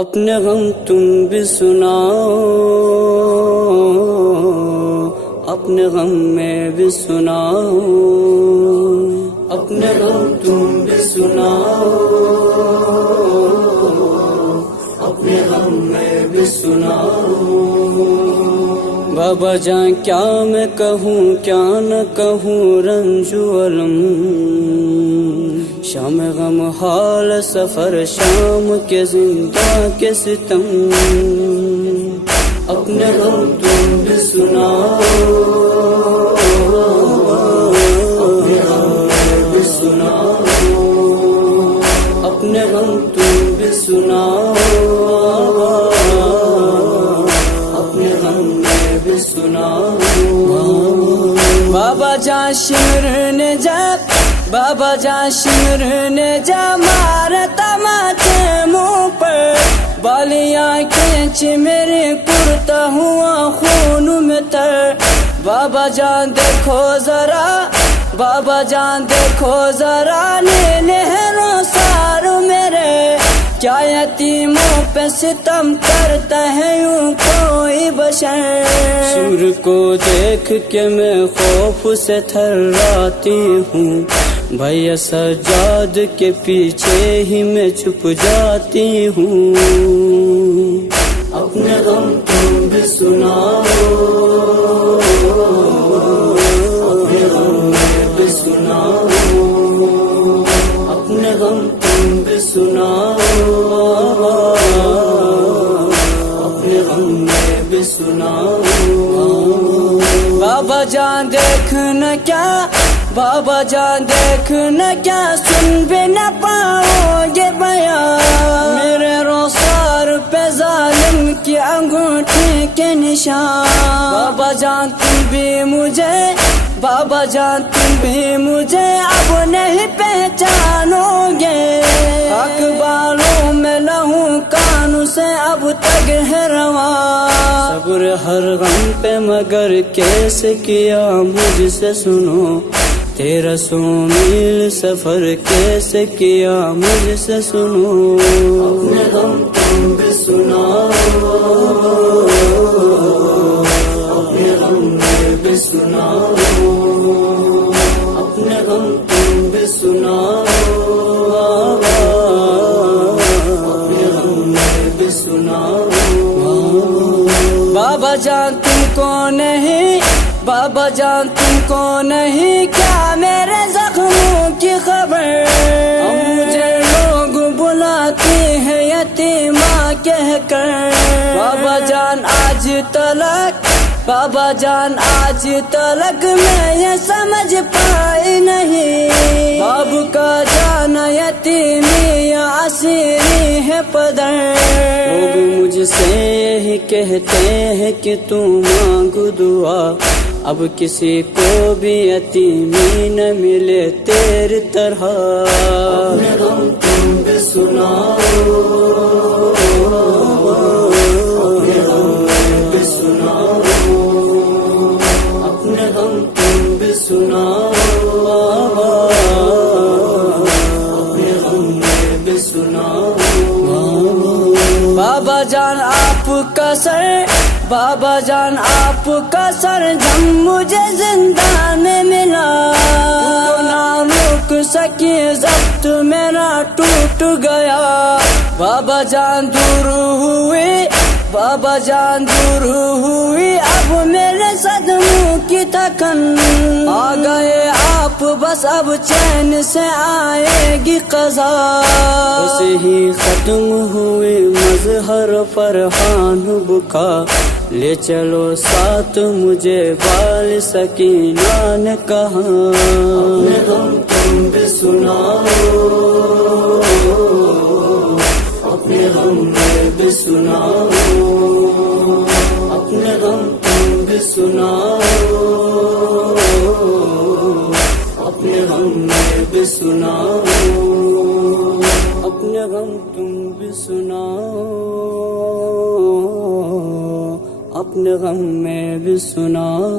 اپنے غم تم بھی سناؤ، اپنے غم میں بھی سناؤ، اپنے غم تم بھی سناؤ، اپنے غم میں بھی سناؤ۔ بابا جان کیا میں کہوں کیا نہ کہوں، رنج و الم، شام غم حال سفر شام کے زندہ کے ستم، اپنے غم تم بھی سناؤ، اپنے غم میں بھی سناؤ، اپنے غم تم بھی سناؤ، اپنے غم میں بھی سناؤ۔ بابا جان شمرنے جا، بابا جان شمرنے جا، مارا تماچے منہ پر، بالیاں کھینچ میرے کرتا ہوا خون میں تر۔ بابا جان دیکھو ذرا، بابا جان دیکھو ذرا، نہروں سارو میرے، کیا یتیموں پہ ستم کرتا ہے یوں کوئی بشر۔ شمر کو دیکھ کے میں خوف سے تھراتی ہوں، بھیا سجاد کے پیچھے ہی میں چھپ جاتی ہوں۔ اپنے غم تم بھی سناؤ، اپنے غم میں بھی سناؤ، اپنے غم تم بھی سناؤ، اپنے غم میں بھی سناؤ۔ بابا جان دیکھنا کیا، بابا جان دیکھنا کیا، سن بھی نہ پاؤ گے بیان، میرے رخسار پہ ظالم کی انگوٹھی کے نشان۔ بابا جان تم بھی مجھے، بابا جان تم بھی مجھے اب نہیں پہچانو گے، حق بالوں میں لہوں کانوں سے اب تک ہے رواں۔ صبر ہر غم پہ مگر کیسے کیا مجھ سے سنو، تیرا 100 میل سفر کیسے کیا مجھ سے سنو۔ اپنے غم تم بھی سناؤ، اپنے غم میں بھی سناؤ، اپنے غم تم بھی سناؤ، اپنے غم میں بھی سناؤ۔ بابا جان تم کو نہیں، بابا جان تم کو نہیں کیا میرے زخموں کی خبر، مجھے لوگ بلاتے ہیں یتیمہ کہہ کر۔ بابا جان آج تلک، بابا جان آج تلک میں یہ سمجھ پائی نہیں، باب کا جانا یتیمی یا اسیری ہے پدر۔ لوگ مجھ سے یہی کہتے ہیں کہ تم مانگ دعا، اب کسی کو بھی یتیمی نہ ملے تیری طرح۔ اپنے غم تم بھی سناؤ، اپنے غم میں بھی سناؤ، اپنے غم تم بھی سناؤ، اپنے غم میں بھی سناؤ۔ بابا جان آپ کا سر، بابا جان آپ کا سر جم مجھے زندان میں ملا، نہ روک سکی ضبط میرا ٹوٹ گیا۔ بابا جان دور ہوئی، بابا جان دور ہوئی، اب میرے صدموں کی تھکن، آ گئے آپ بس اب چین سے آئے گی قضا۔ ایسے ہی ختم ہوئی مظہر فرحان بکا، لے چلو ساتھ مجھے بال سکینہ نے کہا۔ اپنے غم تم بھی سناؤ، اپنے غم میں بھی سناؤ، اپنے غم تم بھی سناؤ، اپنے غم میں بھی سناؤ، اپنے غم تم بھی سناؤ، اپنے غم میں بھی سناؤ۔